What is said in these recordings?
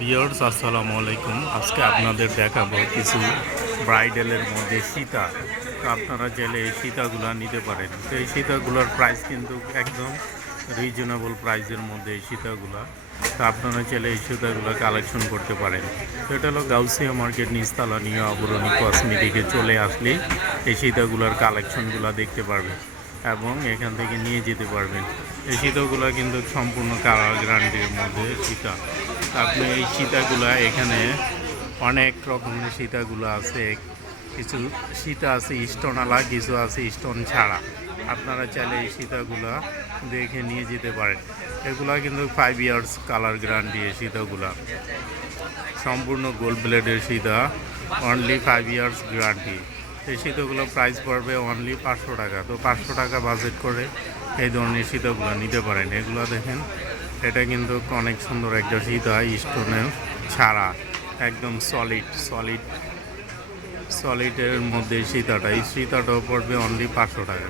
Viewers আসসালামু আলাইকুম। আজকে আপনাদের দেখাবো কিছু ব্রাইডালের মধ্যে সীতা। তো আপনারা চাইলে এই সীতাগুলো নিতে পারেন। তো এই সীতাগুলোর প্রাইস কিন্তু একদম রিজনেবল প্রাইসের মধ্যে এই সীতাগুলো। তো আপনারা চাইলে এই সীতাগুলো কালেকশন করতে পারেন। তো এটা হলো গাউসিয়া মার্কেট নিচতলা নিউ আবরণী কসমেটিকে চলে আসলেই এই সীতাগুলোর কালেকশনগুলো দেখতে পারবেন এবং এখান থেকে নিয়ে যেতে পারবেন। এই সীতাগুলো কিন্তু সম্পূর্ণ কালার গ্যারান্টির মধ্যে সীতা। আপনি এই সীতাগুলা এখানে অনেক রকমের সীতাগুলো আছে। কিছু সীতা আছে স্টোনওয়ালা, কিছু আছে স্টোন ছাড়া। আপনারা চাইলে এই সীতাগুলা দেখে নিয়ে যেতে পারেন। এগুলা কিন্তু 5 ইয়ার্স কালার গ্যারান্টি। এই সীতাগুলা সম্পূর্ণ গোল্ড ব্লেডের সীতা, অনলি 5 ইয়ার্স গ্যারান্টি। এই সীতাগুলো প্রাইস পড়বে অনলি 500 টাকা। তো 500 টাকা বাজেট করে এই ধরনের সীতাগুলো নিতে পারেন। এগুলো দেখেন, এটা কিন্তু অনেক সুন্দর একটা সীতা, স্টোনের ছাড়া, একদম সলিডের মধ্যে সীতাটা। এই সীতাটাও পড়বে অনলি 500 টাকা।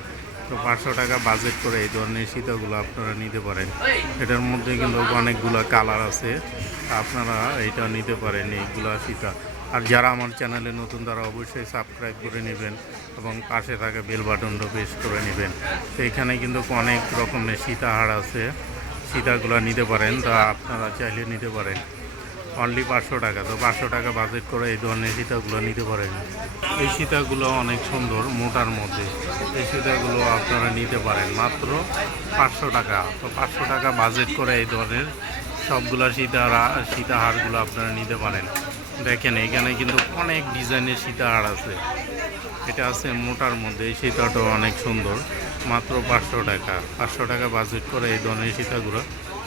তো 500 টাকা বাজেট করে এই ধরনের সীতাগুলো আপনারা নিতে পারেন। এটার মধ্যে কিন্তু অনেকগুলো কালার আছে, আপনারা এটা নিতে পারেন এইগুলা সীতা। আর যারা আমার চ্যানেলে নতুন তারা অবশ্যই সাবস্ক্রাইব করে নেবেন এবং পাশে থাকা বেল বাটনটা প্রেস করে নেবেন। তো এখানে কিন্তু অনেক রকমের সীতাহার আছে, সীতাগুলো নিতে পারেন। তা আপনারা চাইলে নিতে পারেন অনলি 500 টাকা। তো 500 টাকা বাজেট করে এই ধরনের সীতাগুলো নিতে পারেন। এই সীতাগুলো অনেক সুন্দর, মোটার মধ্যে। এই সীতাগুলো আপনারা নিতে পারেন মাত্র 500 টাকা। তো 500 টাকা বাজেট করে এই ধরনের সবগুলো সীতাহারগুলো আপনারা নিতে পারেন। দেখেন এখানে কিন্তু অনেক ডিজাইনের সীতাহার আছে। এটা আছে মোটার মধ্যে, এই সীতাটাও অনেক সুন্দর, মাত্র 500 টাকা। 500 টাকা বাজেট করে এই ধরনের সীতাগুলো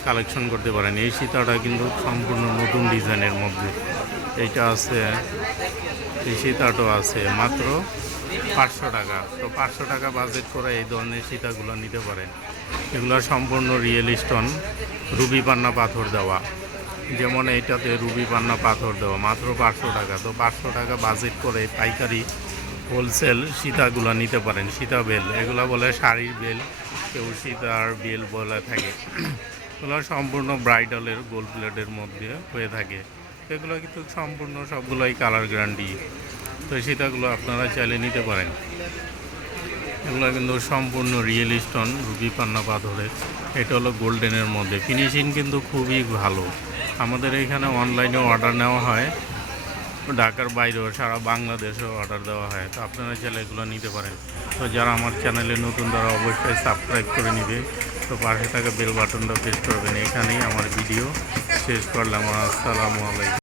কালেকশন করতে পারেন। এই সীতাটা কিন্তু সম্পূর্ণ নতুন ডিজাইনের মধ্যে। এইটা আছে, এই সীতাটাও আছে, মাত্র 500 টাকা। তো 500 টাকা বাজেট করে এই ধরনের সীতাগুলো নিতে পারেন। এগুলো সম্পূর্ণ রিয়েল স্টোন, রুবি পান্না পাথর দেওয়া। যেমন এইটাতে রুবি পান্না পাথর দেওয়া, মাত্র 500 টাকা। তো 500 টাকা বাজেট করে পাইকারি হোলসেল সীতাগুলো নিতে পারেন। সীতা বেল, এগুলো বলে শাড়ির বেল, কেউ সীতার বেল বলে থাকে। এগুলো সম্পূর্ণ ব্রাইডালের গোল্ড প্লেটের মধ্যে হয়ে থাকে। এগুলো কিন্তু সম্পূর্ণ সবগুলোই কালার গ্যারান্টি। তো সীতাগুলো আপনারা চাইলে নিতে পারেন। এগুলো কিন্তু সম্পূর্ণ রিয়েল স্টোন, রুবি পান্না পাথরের। এটা হলো গোল্ডেনের মধ্যে, ফিনিশিং কিন্তু খুবই ভালো। আমাদের এখানে অনলাইনেও অর্ডার নেওয়া হয়, ঢাকার বাইরেও সারা বাংলাদেশেও অর্ডার দেওয়া হয়। তো আপনারা চাইলে এগুলো নিতে পারেন। তো যারা আমার চ্যানেলে নতুন তারা অবশ্যই সাবস্ক্রাইব করে নেবে। তো পাশে থাকা বেল বাটনটা প্রেস করবেন। এখানেই আমার ভিডিও শেষ করলাম। আসসালামু আলাইকুম।